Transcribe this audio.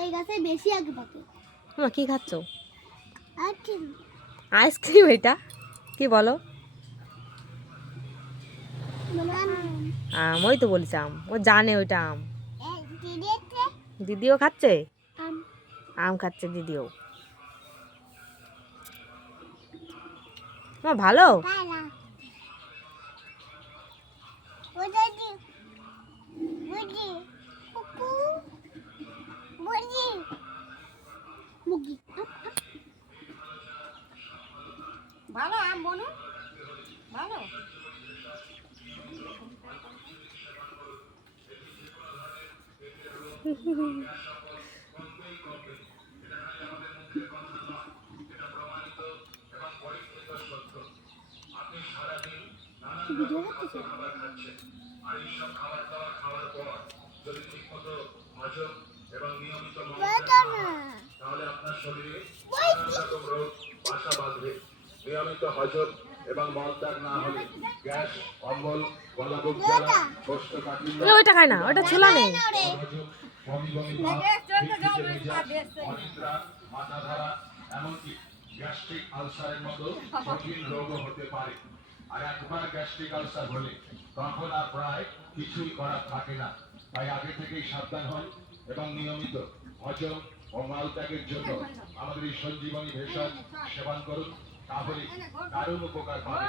এই গাছে বেশি আগে পাকে। তোমার কি খাচ্ছ? আইসক্রিম। আইসক্রিম? এটা কি বলো? আম, ওই তো বলছি আম। ও জানে ওইটা আম। দিদিও খাচ্ছে, আম খাচ্ছে দিদিও। তোমার ভালো? ভালো আম বনু, ভালো। ভিডিও করতেছে। নিয়মিত হজম এবং মলত্যাগ না হলে গ্যাস, অম্বল, গলাবুক জ্বালা, কোষ্ঠকাঠিন্য, ওইটা খায় না, ওইটা ছোলা নেই। বমি বমি ভাব, খিটখিটে মেজাজ, অনিদ্রা, মাথা ধরা, এমনকি গ্যাস্ট্রিক আলসারের মতো কঠিন রোগও হতে পারে। আর একবার গ্যাস্ট্রিক আলসার হলে তখন আর প্রায় কিছুই করার থাকে না। তাই আগে থেকেই সাবধান হন এবং নিয়মিত হজম ও মালত্যাগের জন্য আমাদের এই সঞ্জীবনী ভেষজ সেবন করুন, তাহলে দারুণ উপকার পাবেন।